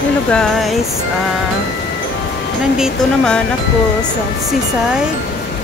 Hello guys, nandito naman ako sa seaside.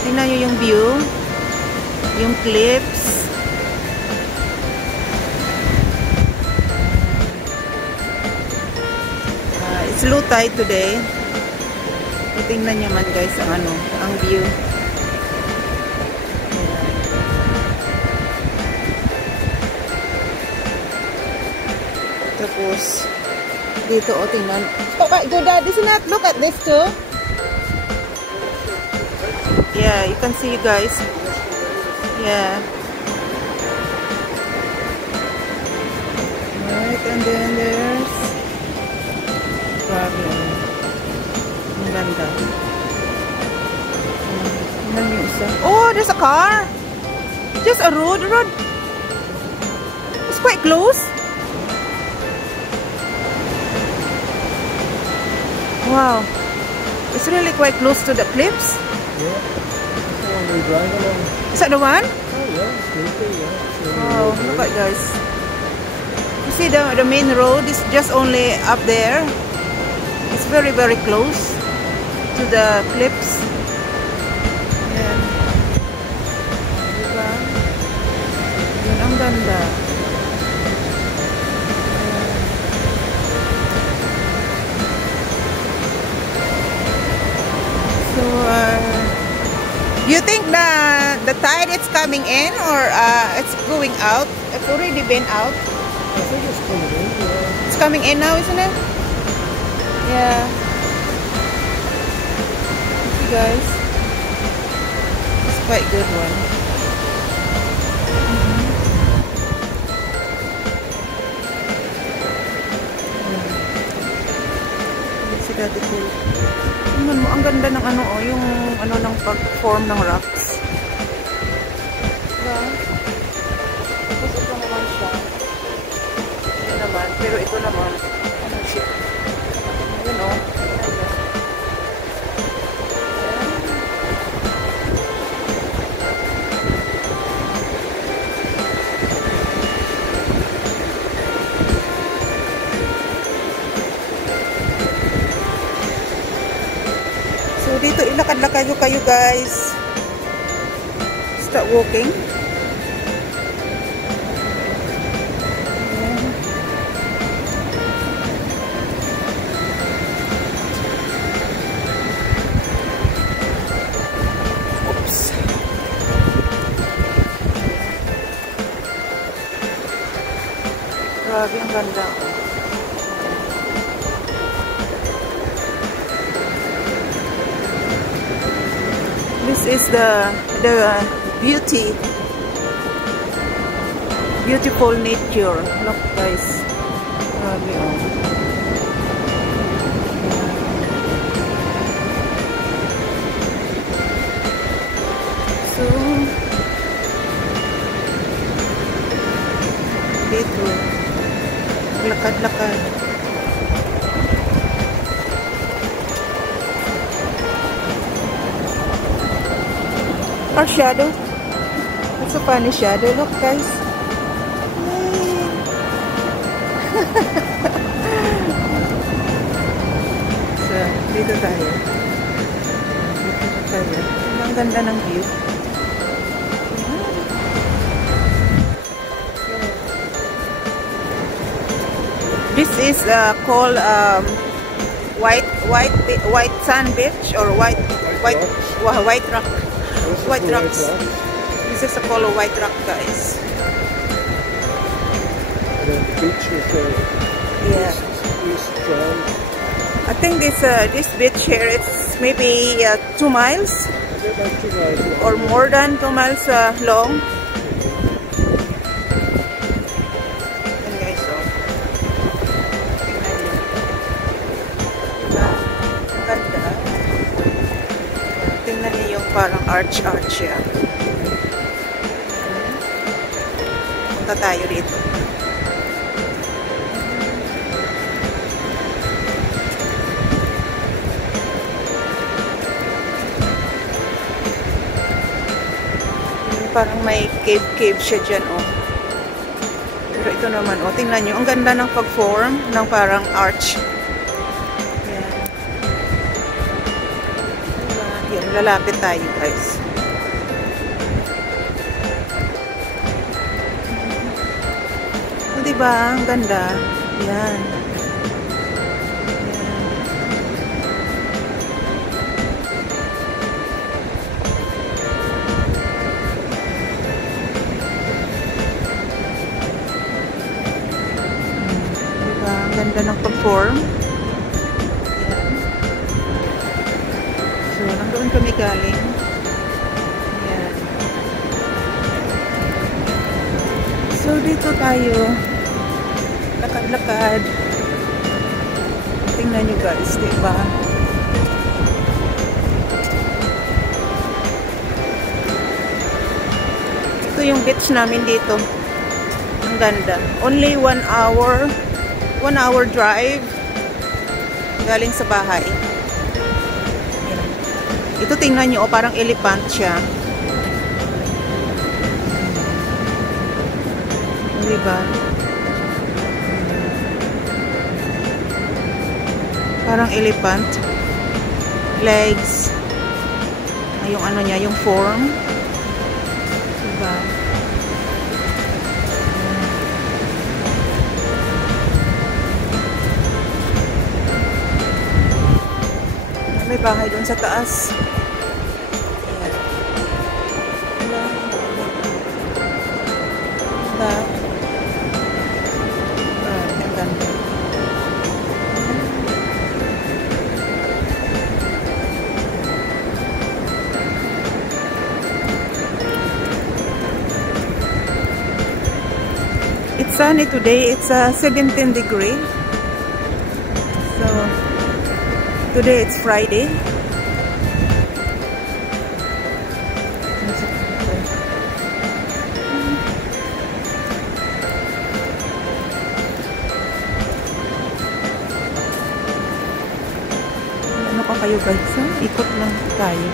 Tingnan nyo yung view, yung cliffs. It's low tide today. Tingnan nyo man guys ang view. Tapos dito tingnan. Oh my god, Dad, isn't that? Look at this too. Yeah, you can see guys. Yeah. Right, and then there's grabe. Ang ganda. Oh, there's a car. Just a road. It's quite close. Wow, it's really quite close to the cliffs. Yeah, that's the one we drive along. Is that the one? Oh yeah, maybe, yeah. Wow, look at guys. You see the main road is just only up there. It's very close to the cliffs. Ayan. Diba? Yun ang ganda. Do you think the tide is coming in or it's going out? It's already been out. I think it's coming in, yeah. It's coming in now, isn't it? Yeah. See guys, it's quite a good one. See that cool. Tingnan mo, ang ganda ng yung ng pag-form ng rocks. Diba? Tapos ito naman siya. Ito naman, pero ito naman, ano siya? Ayan o. Dito ilakad-lakad kayo guys. Start walking. Oops. Grabe ang ganda. This is the beautiful nature. Look guys. Grabe oh. So dito lakad-lakad. Our shadow. It's a funny shadow. Look, guys. So, dito tayo. Ang ganda ng view. This is called white sand beach or white rock. White rocks. This is a called white rock, guys. And then the beach is east drive. I think this beach here is maybe 2 miles. About 2 miles long. Or more than 2 miles long. And guys, so ganda. Tingnan niyo yung parang arch siya. Punta tayo dito. Parang may cave siya dyan, oh. Pero ito naman, oh, tingnan nyo, ang ganda ng pag-form ng parang arch. Lalapit tayo, guys. O, diba? Ang ganda. Yan. Ang ganda ng perform. So, nandoon kami galing. Ayan. So, dito tayo. Lakad-lakad. Tingnan nyo guys, diba? Ito yung beach namin dito. Ang ganda. Only 1 hour. 1 hour drive galing sa bahay. Ayan. Ito tingnan nyo, parang elephant siya. Diba? Parang elephant. Legs. Yung ano niya, yung form. Diba? May bahay doon sa taas. Ayan. Diba? Ang ganda. It's sunny today. It's 17 degree. So, today it's Friday. Ano pa kayo guys? Ha? Ikot lang tayo.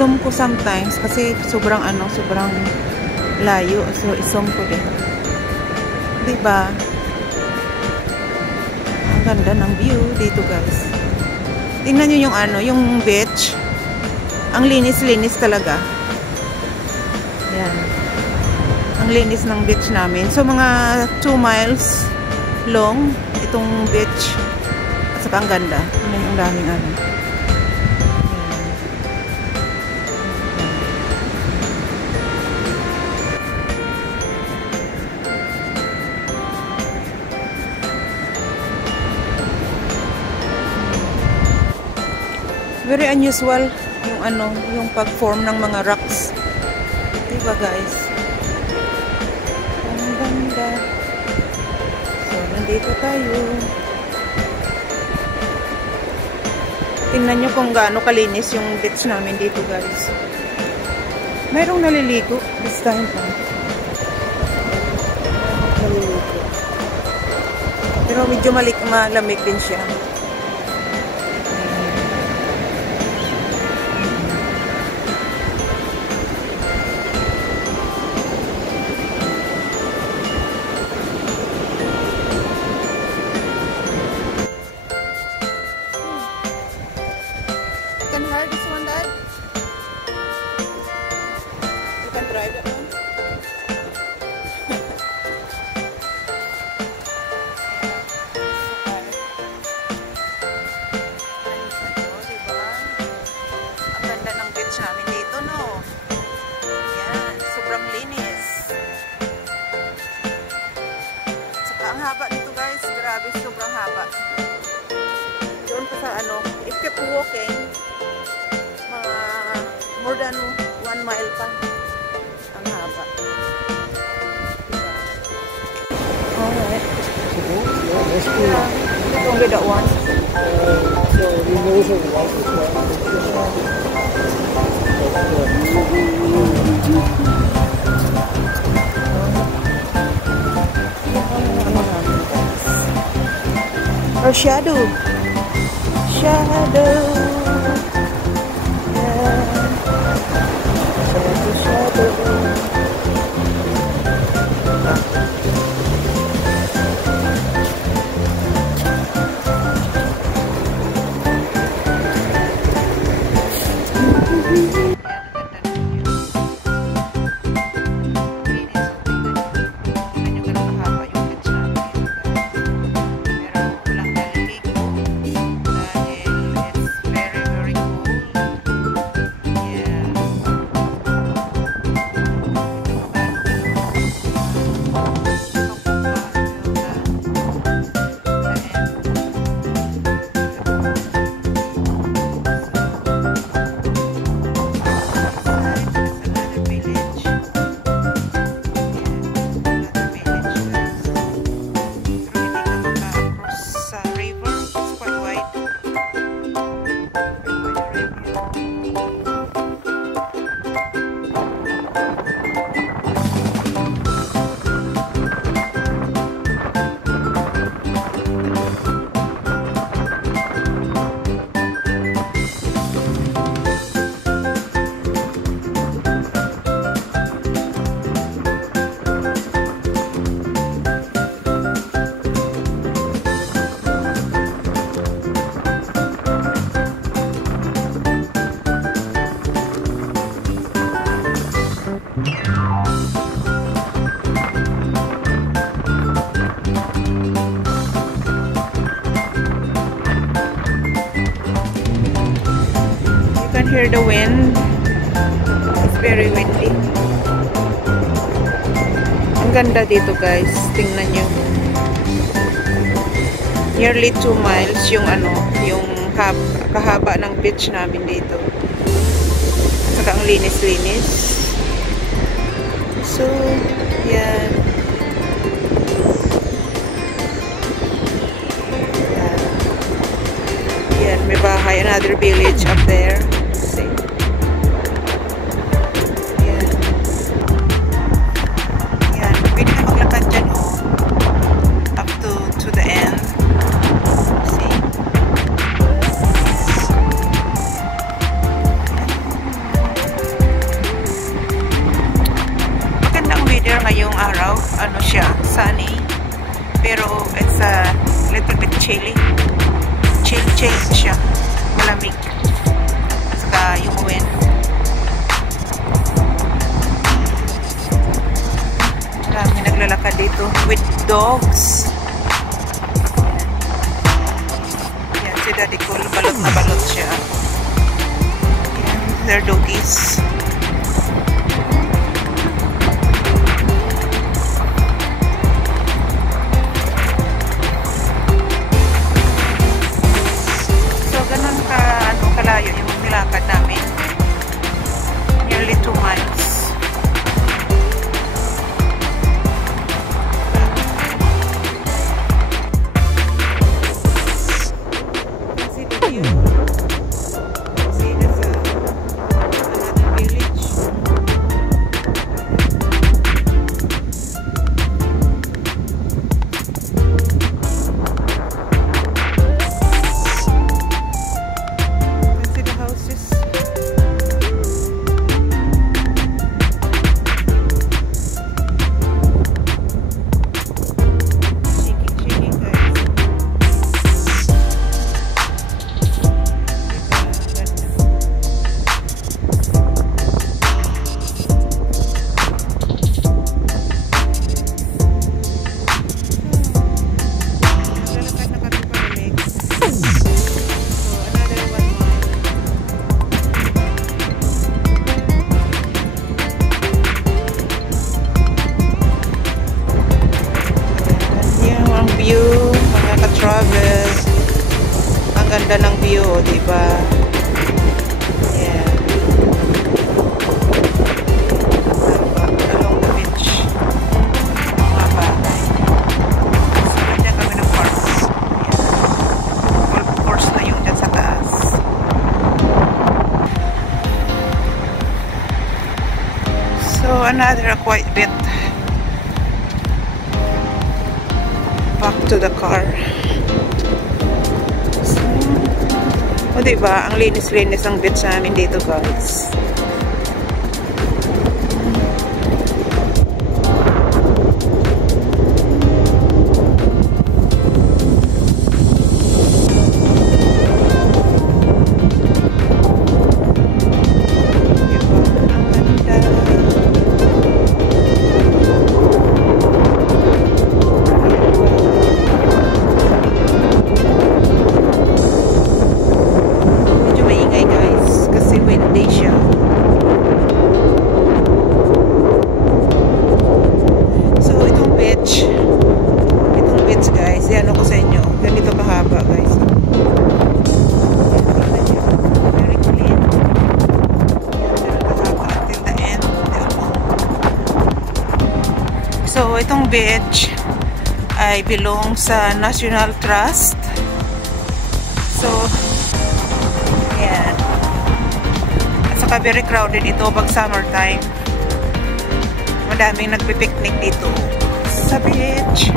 Isom ko sometimes kasi sobrang layo, so isom ko din. Diba? Ang ganda ng view dito guys. Tingnan nyo yung yung beach. Ang linis-linis talaga. Yan. Ang linis ng beach namin. So mga 2 miles long itong beach. At saka ang ganda. Ang daming very unusual yung pag-form ng mga rocks. Diba guys? Ang ganda. So, nandito tayo. Tingnan nyo kung gaano kalinis yung beach namin dito guys. Mayroong naliligo. This time pa. Naliligo. Pero medyo malamig din siya. This one, Dad? You can drive it one? Diba? Ang ganda ng beach namin dito, no? Yan, sobrang linis. Saka ang haba dito guys, grabe, sobrang haba. Doon pa sa if keep walking, more than 1 mile pa ang haba. Diba? Alright. It's only that one. So we know the walk as well. Or shadow. Shadow. Yeah. Shadow, shadow. Hear the wind. It's very windy. Ang ganda dito, guys. Tingnan nyo. Nearly 2 miles yung yung kahaba ng beach namin dito. Saka ang linis-linis. So, yan. Yan, may bahay. Another village up there. Ngayong araw, siya, sunny, pero it's a little bit chilly. Chill siya, malamig. Saka yung wind. Marami naglalakad dito with dogs. Yan, si Daddy Cool, balot na balot siya. Yan, they're doggies. Kalayo yung nilakad namin. Nearly 2 miles. See the view. See there's another village. Travel. Ang ganda ng view, diba? Yeah. Along the beach. Mga bahay. Sunod na kami ng park. Yeah. Golf course na yung dyan sa taas. So, another quite bit back to the car. O diba, ang linis-linis ang beach namin dito guys. So, itong beach ay belong sa National Trust. So, yan. At saka very crowded ito pag summertime. Madaming nagpipiknik dito sa beach.